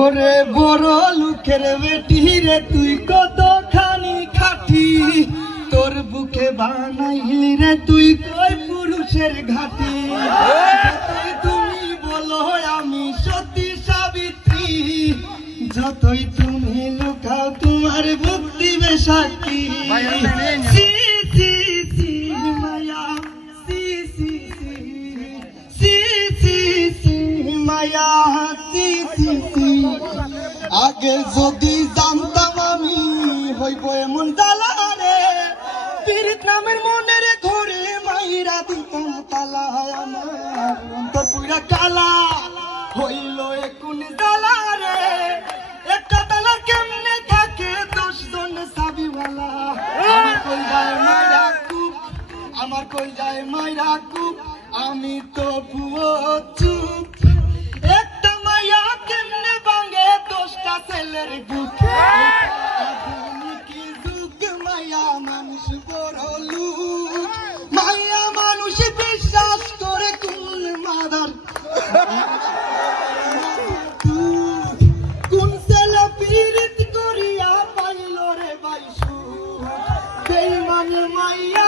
ওরে বড় লোকের বেটি রে তুই কতখানি খাটি, তোর বুকে বানাইলি রে তুই কই পুরুষের ঘাটি। যতই তুমি বলো আমি সতী সাবিত্রী, যতই তুমি লুকাও তোমার বুক দিবে সাক্ষী। সি সি সি মায়া, সি সি সি, সি সি সি মায়া, সি সি সি। আগে যদি জানতাম আমি হইব এমন জ্বালা রে, পীড়িত নামের মনের ঘরে মাইরা দিতাম তালা। আমার অন্তর পুরা কালা হইল একুন জ্বালা রে, একটা তালা কেমনে থাকে 10 জন সাবিওয়ালা। আমার কই যায় মাইরা কুপ, আমার কই যায় মাইরা কুপ, আমি তো ভুয়ো চুপ। একটা মাইয়া কেমনে ভাঙে 10টা ছেলের বুক। আধুনিক যুগ মাইয়া মানুষ বড় লুক, মাইয়া মানুষ বিশ্বাস করে কোন মাদার। কোন ছেলে পীড়িত করিয়া পাইল রে বাইশু, বেঈমান মাইয়া